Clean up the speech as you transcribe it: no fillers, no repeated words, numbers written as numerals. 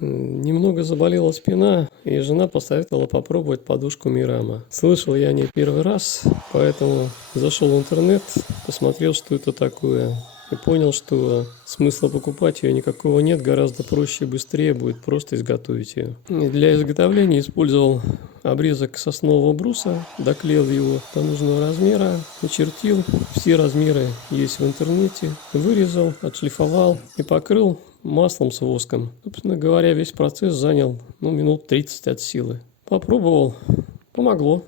Немного заболела спина, и жена посоветовала попробовать подушку Мейрама. Слышал я о ней первый раз, поэтому зашел в интернет, посмотрел, что это такое, и понял, что смысла покупать ее никакого нет, гораздо проще и быстрее будет просто изготовить ее. И для изготовления использовал обрезок соснового бруса, доклеил его до нужного размера, начертил, все размеры есть в интернете, вырезал, отшлифовал и покрыл маслом с воском. Собственно говоря, весь процесс занял минут 30 от силы. Попробовал, помогло.